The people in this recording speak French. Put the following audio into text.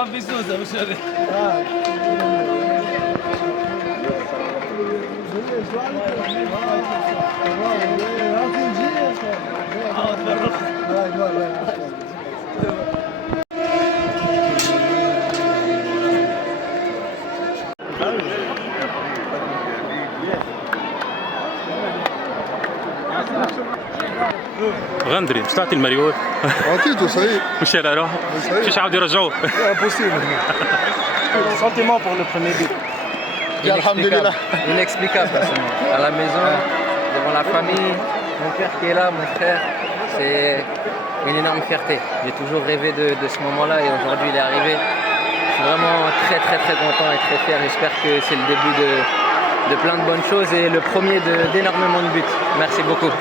صافي سوسه مش هذه. غندري باش تعطي المريول. عطيته صحيح. مشى على روحه. كيفاش عاود يرجعوه؟ Impossible. Sentiment pour le premier but. Alhamdulillah. Inexplicable. À la maison, devant la famille, mon père qui est là, mon frère, c'est une énorme fierté. J'ai toujours rêvé de ce moment-là et aujourd'hui il est arrivé. Je suis vraiment très content et très fier. J'espère que c'est le début de plein de bonnes choses et le premier d'énormément de buts. Merci beaucoup.